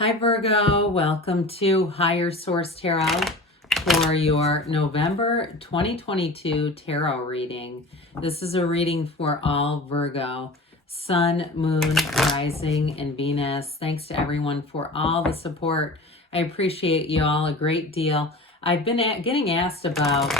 Hi Virgo, welcome to Higher Source Tarot for your November 2022 tarot reading. This is a reading for all Virgo, Sun, Moon, Rising, and Venus. Thanks to everyone for all the support. I appreciate you all a great deal. I've been getting asked about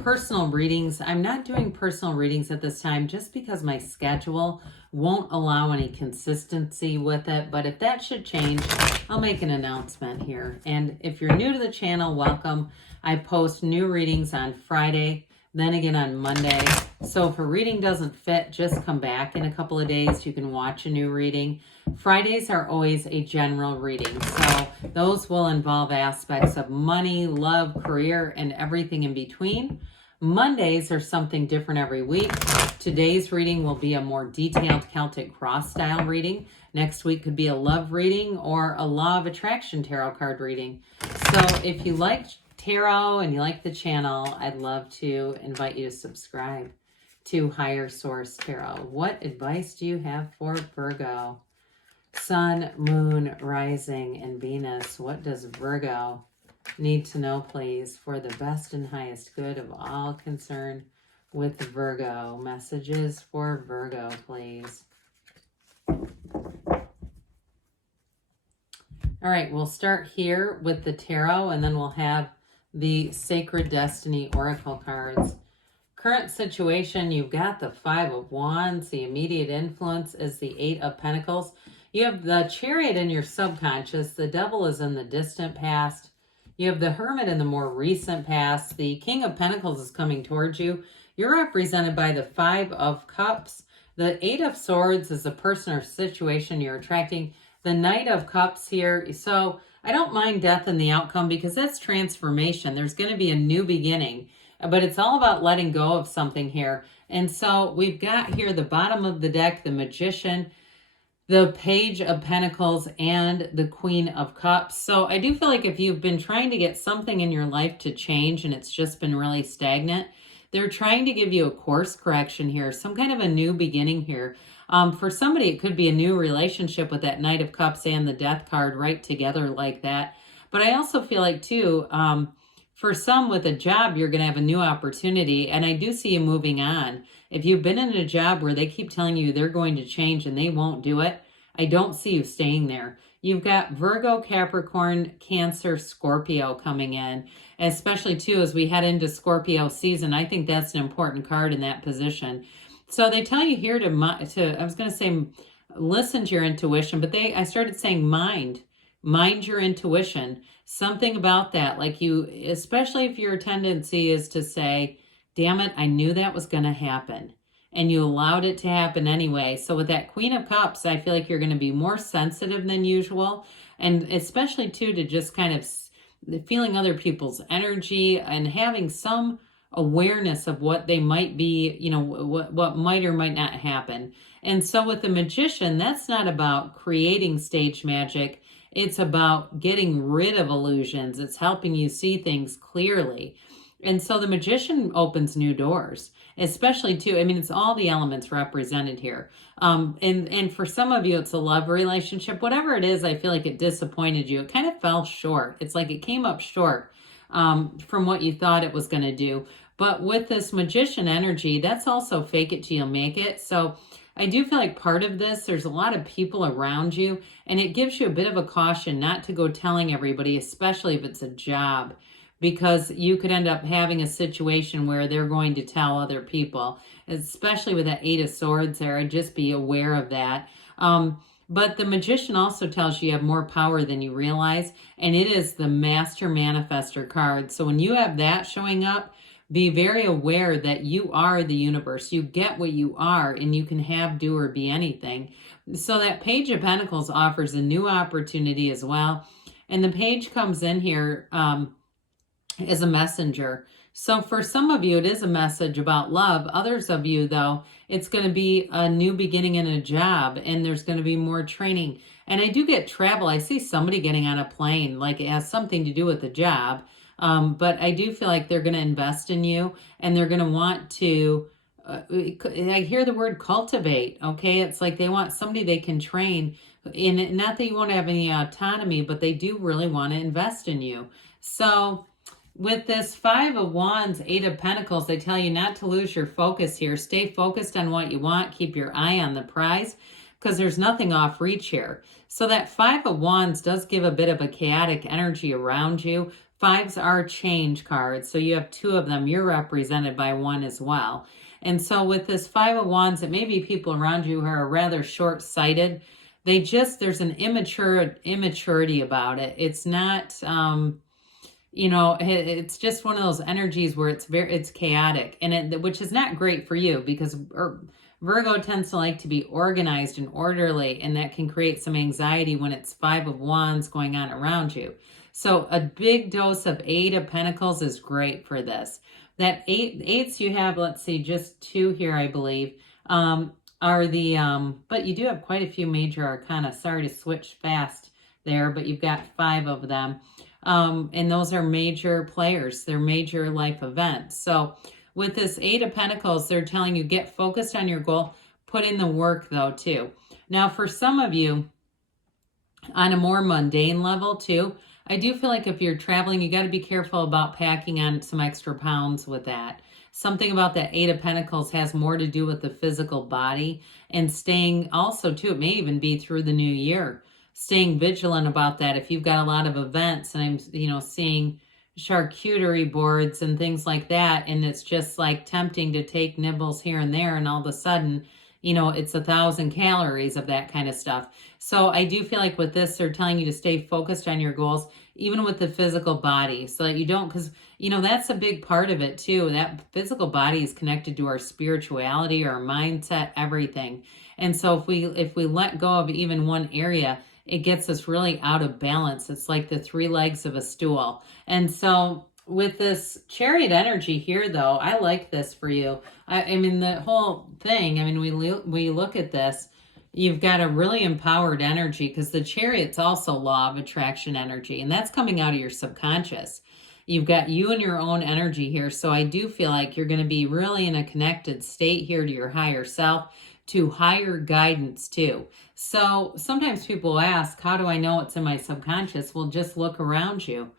personal readings. I'm not doing personal readings at this time just because my schedule won't allow any consistency with it. But if that should change, I'll make an announcement here. And if you're new to the channel, welcome. I post new readings on Friday, then again on Monday. So if a reading doesn't fit, just come back in a couple of days. You can watch a new reading. Fridays are always a general reading. So those will involve aspects of money, love, career, and everything in between. Mondays are something different every week. Today's reading will be a more detailed Celtic cross style reading. Next week could be a love reading or a law of attraction tarot card reading. So if you like tarot and you like the channel, I'd love to invite you to subscribe to Higher Source Tarot. What advice do you have for Virgo? Sun, Moon, Rising, and Venus. What does Virgo need to know, please, for the best and highest good of all concerned with Virgo? Messages for Virgo, please. All right, we'll start here with the tarot, and then we'll have the Sacred Destiny Oracle cards. Current situation, you've got the Five of Wands. The immediate influence is the Eight of Pentacles. You have the Chariot in your subconscious. The Devil is in the distant past. You have the Hermit in the more recent past. The King of Pentacles is coming towards you. You're represented by the Five of Cups. The Eight of Swords is a person or situation you're attracting. The Knight of Cups here. So I don't mind death in the outcome because that's transformation. There's going to be a new beginning. But it's all about letting go of something here. And so we've got here the bottom of the deck, the Magician, the Page of Pentacles, and the Queen of Cups. So I do feel like if you've been trying to get something in your life to change and it's just been really stagnant, they're trying to give you a course correction here, some kind of a new beginning here. For somebody, it could be a new relationship with that Knight of Cups and the Death card right together like that. But I also feel like, too, for some with a job, you're going to have a new opportunity, and I do see you moving on. If you've been in a job where they keep telling you they're going to change and they won't do it, I don't see you staying there. You've got Virgo, Capricorn, Cancer, Scorpio coming in, especially, too, as we head into Scorpio season. I think that's an important card in that position. So they tell you here to I was going to say listen to your intuition, but I started saying mind your intuition. Something about that, like you, especially if your tendency is to say, damn it, I knew that was going to happen. And you allowed it to happen anyway. So with that Queen of Cups, I feel like you're going to be more sensitive than usual. And especially, too, to just kind of feeling other people's energy and having some awareness of what they might be, you know, what might or might not happen. And so with the Magician, that's not about creating stage magic. It's about getting rid of illusions. It's helping you see things clearly. And so the Magician opens new doors, especially too, I mean, it's all the elements represented here. And for some of you, it's a love relationship. Whatever it is, I feel like it disappointed you. It kind of fell short. It's like it came up short from what you thought it was going to do. But with this Magician energy, that's also fake it till you make it. So I do feel like part of this, there's a lot of people around you, and it gives you a bit of a caution not to go telling everybody, especially if it's a job, because you could end up having a situation where they're going to tell other people, especially with that Eight of Swords there. I'd just be aware of that. But the Magician also tells you have more power than you realize, and it is the Master Manifestor card. So when you have that showing up, be very aware that you are the universe. You get what you are, and you can have, do, or be anything. So that Page of Pentacles offers a new opportunity as well. And the page comes in here as a messenger. So for some of you, it is a message about love. Others of you, though, it's going to be a new beginning in a job, and there's going to be more training. And I do get travel. I see somebody getting on a plane, like it has something to do with the job. But I do feel like they're going to invest in you, and they're going to want to, I hear the word cultivate, okay? It's like they want somebody they can train And not that you won't have any autonomy, but they do really want to invest in you. So with this Five of Wands, Eight of Pentacles, they tell you not to lose your focus here. Stay focused on what you want. Keep your eye on the prize, because there's nothing off reach here. So that Five of Wands does give a bit of a chaotic energy around you. Fives are change cards, so you have two of them. You're represented by one as well. And so with this Five of Wands, it may be people around you who are rather short-sighted. There's an immaturity about it. It's not, it's just one of those energies where it's chaotic, and which is not great for you, because Virgo tends to like to be organized and orderly, and that can create some anxiety when it's Five of Wands going on around you. So a big dose of Eight of Pentacles is great for this. That eights you have, let's see, just two here, I believe, are the, but you do have quite a few major arcana. Sorry to switch fast there, but you've got five of them. And those are major players. They're major life events. So with this Eight of Pentacles, they're telling you get focused on your goal. Put in the work, though, too. Now, for some of you, on a more mundane level, too, I do feel like if you're traveling, you got to be careful about packing on some extra pounds with that. Something about that Eight of Pentacles has more to do with the physical body, and staying also, too, it may even be through the new year, staying vigilant about that. If you've got a lot of events, and I'm, seeing charcuterie boards and things like that, and it's just like tempting to take nibbles here and there, and all of a sudden, it's 1,000 calories of that kind of stuff. So I do feel like with this, they're telling you to stay focused on your goals, even with the physical body, so that you don't, because, that's a big part of it too. That physical body is connected to our spirituality, our mindset, everything. And so if we let go of even one area, it gets us really out of balance. It's like the three legs of a stool. And so with this Chariot energy here, though, I like this for you. I mean, the whole thing, we look at this, you've got a really empowered energy, because the Chariot's also law of attraction energy, and that's coming out of your subconscious. You've got you and your own energy here. So I do feel like you're going to be really in a connected state here to your higher self, to higher guidance too. So sometimes people ask, how do I know it's in my subconscious? Well, just look around you.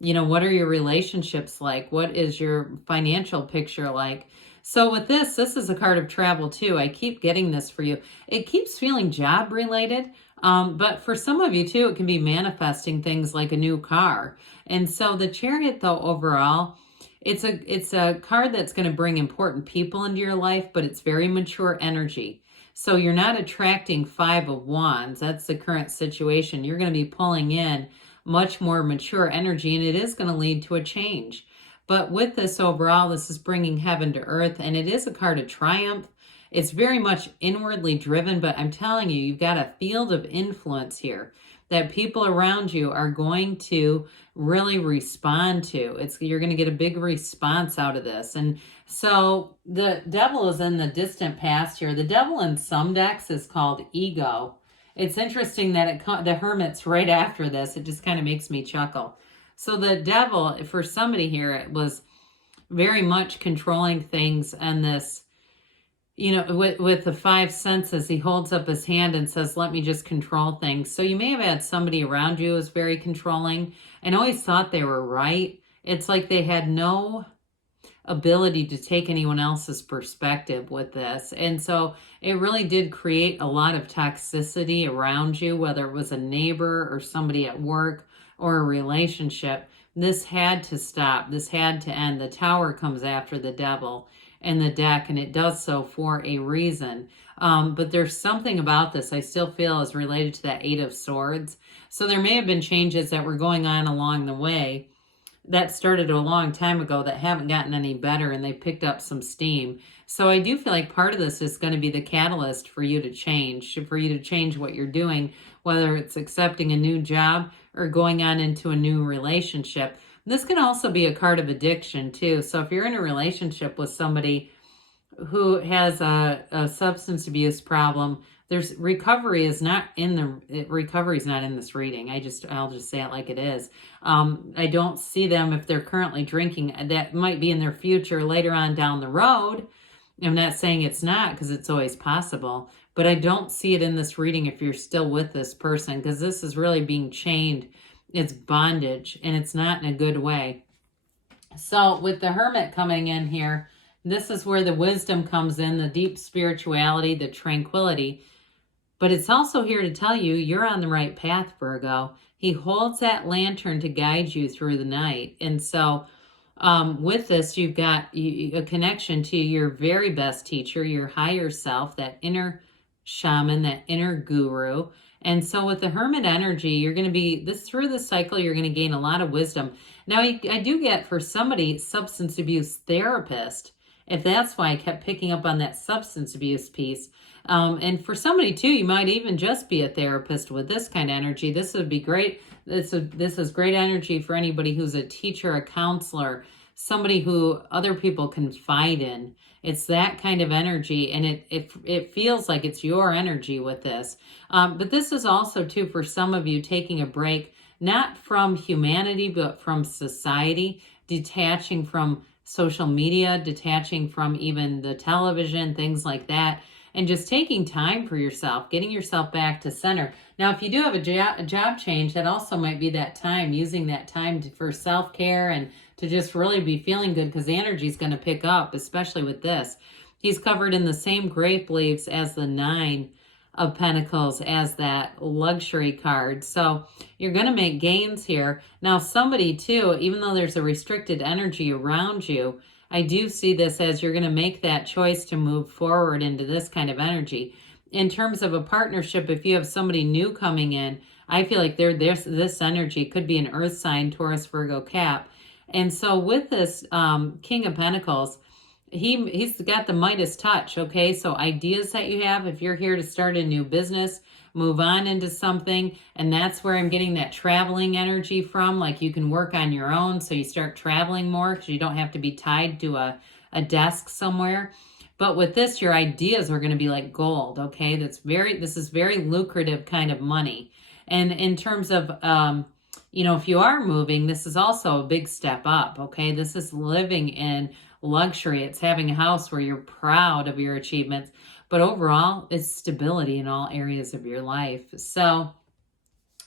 What are your relationships like? What is your financial picture like? So with this is a card of travel too. I keep getting this for you. It keeps feeling job related. But for some of you too, it can be manifesting things like a new car. And so the Chariot, though, overall, it's a card that's going to bring important people into your life, but it's very mature energy. So you're not attracting Five of Wands. That's the current situation. You're going to be pulling in much more mature energy, and it is going to lead to a change. But with this overall, this is bringing heaven to earth, and it is a card of triumph. It's very much inwardly driven, but I'm telling you, you've got a field of influence here that people around you are going to really respond to. You're going to get a big response out of this. And so the Devil is in the distant past here. The Devil in some decks is called Ego. It's interesting that the Hermit's right after this. It just kind of makes me chuckle. So the Devil, for somebody here, it was very much controlling things, and this, with the five senses, he holds up his hand and says, let me just control things. So you may have had somebody around you who was very controlling and always thought they were right. It's like they had no ability to take anyone else's perspective with this. And so it really did create a lot of toxicity around you, whether it was a neighbor or somebody at work or a relationship. This had to stop. This had to end. The Tower comes after the Devil in the deck, and it does so for a reason. But there's something about this I still feel is related to that Eight of Swords. So there may have been changes that were going on along the way that started a long time ago that haven't gotten any better, and they picked up some steam. So I do feel like part of this is going to be the catalyst for you to change what you're doing, whether it's accepting a new job or going on into a new relationship. This can also be a card of addiction too. So if you're in a relationship with somebody who has a substance abuse problem, recovery is not in this reading. I'll just say it like it is. I don't see them, if they're currently drinking, that might be in their future later on down the road. I'm not saying it's not, because it's always possible, but I don't see it in this reading if you're still with this person, because this is really being chained. It's bondage, and it's not in a good way. So with the Hermit coming in here, this is where the wisdom comes in, the deep spirituality, the tranquility. But it's also here to tell you you're on the right path, Virgo. He holds that lantern to guide you through the night. And so with this, you've got a connection to your very best teacher, your higher self, that inner shaman, that inner guru. And so with the Hermit energy, you're going to be, through the cycle, you're going to gain a lot of wisdom. Now, I do get, for somebody, substance abuse therapist, if that's why I kept picking up on that substance abuse piece. And for somebody too, you might even just be a therapist with this kind of energy. This would be great. This is great energy for anybody who's a teacher, a counselor, somebody who other people confide in. It's that kind of energy, and it feels like it's your energy with this. But this is also too, for some of you, taking a break, not from humanity, but from society, detaching from social media, detaching from even the television, things like that, and just taking time for yourself, getting yourself back to center. Now, if you do have a job change, that also might be that time, using that time for self-care and to just really be feeling good, because the energy is going to pick up, especially with this. He's covered in the same grape leaves as the Nine of Pentacles, as that luxury card. So you're going to make gains here. Now, somebody too, even though there's a restricted energy around you, I do see this as you're going to make that choice to move forward into this kind of energy. In terms of a partnership, if you have somebody new coming in, I feel like this energy could be an earth sign, Taurus, Virgo, Cap. And so with this King of Pentacles, he's got the Midas touch, okay? So ideas that you have, if you're here to start a new business, move on into something, and that's where I'm getting that traveling energy from. Like, you can work on your own, so you start traveling more because you don't have to be tied to a desk somewhere. But with this, your ideas are going to be like gold, okay? This is very lucrative kind of money. And in terms of, if you are moving, this is also a big step up, okay? This is living in luxury. It's having a house where you're proud of your achievements. But overall, it's stability in all areas of your life. So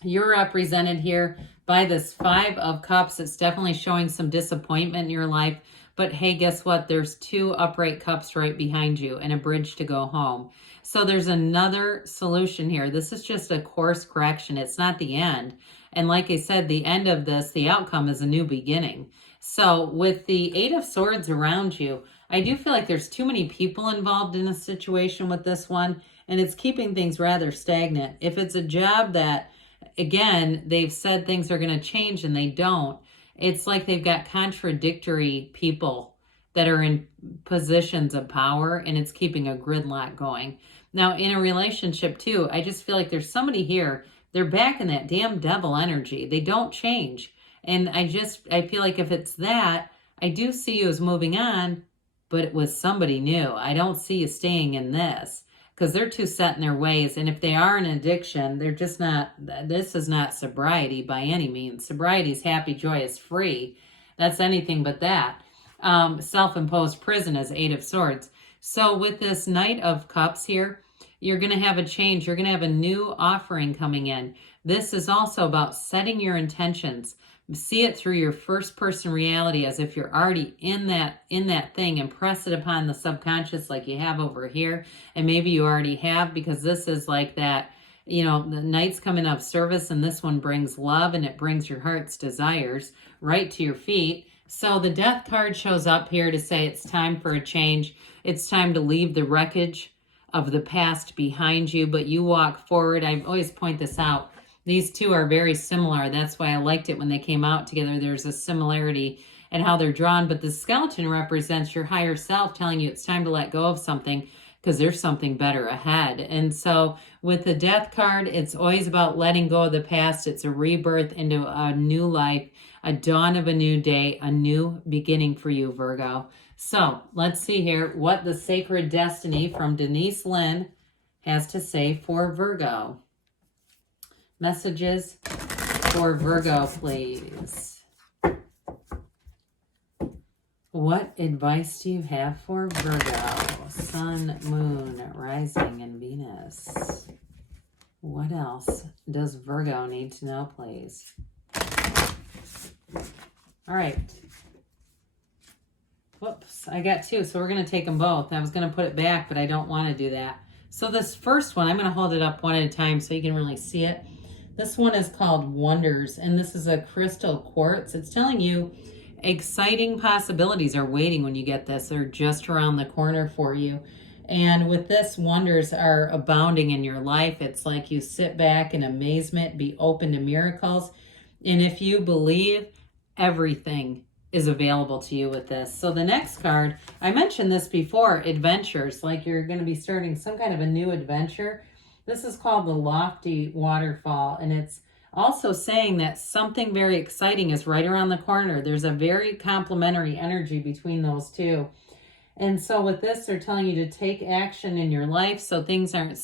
you're represented here by this Five of Cups. It's definitely showing some disappointment in your life. But hey, guess what? There's two upright cups right behind you and a bridge to go home. So there's another solution here. This is just a course correction. It's not the end. And like I said, the end of this, the outcome is a new beginning. So with the Eight of Swords around you, I do feel like there's too many people involved in a situation with this one, and it's keeping things rather stagnant. If it's a job that, again, they've said things are going to change and they don't, it's like they've got contradictory people that are in positions of power, and it's keeping a gridlock going. Now, in a relationship too, I just feel like there's somebody here, they're back in that damn devil energy. They don't change. And I feel like if it's that, I do see you as moving on, but it was somebody new. I don't see you staying in this, because they're too set in their ways. And if they are an addiction, they're just not, this is not sobriety by any means. Sobriety is happy, joyous, free. That's anything but that. Self-imposed prison is Eight of Swords. So with this Knight of Cups here, you're going to have a change. You're going to have a new offering coming in. This is also about setting your intentions. See it through your first person reality, as if you're already in that thing. Impress it upon the subconscious like you have over here. And maybe you already have, because this is like that, the Knight's coming up service, and this one brings love, and it brings your heart's desires right to your feet. So the Death card shows up here to say it's time for a change. It's time to leave the wreckage of the past behind you, but you walk forward. I always point this out. These two are very similar. That's why I liked it when they came out together. There's a similarity in how they're drawn, but the skeleton represents your higher self telling you it's time to let go of something, because there's something better ahead. And so with the Death card, it's always about letting go of the past. It's a rebirth into a new life, a dawn of a new day, a new beginning for you, Virgo. So let's see here what the Sacred Destiny from Denise Lynn has to say for Virgo. Messages for Virgo, please. What advice do you have for Virgo? Sun, Moon, Rising, and Venus. What else does Virgo need to know, please? All right. Whoops, I got two, so we're going to take them both. I was going to put it back, but I don't want to do that. So this first one, I'm going to hold it up one at a time so you can really see it. This one is called Wonders, and this is a crystal quartz. It's telling you exciting possibilities are waiting when you get this. They're just around the corner for you. And with this, wonders are abounding in your life. It's like you sit back in amazement, be open to miracles. And if you believe, everything is available to you with this. So the next card, I mentioned this before, adventures, like you're going to be starting some kind of a new adventure. This is called the Lofty Waterfall, and it's also saying that something very exciting is right around the corner. There's a very complementary energy between those two. And so with this, they're telling you to take action in your life so things aren't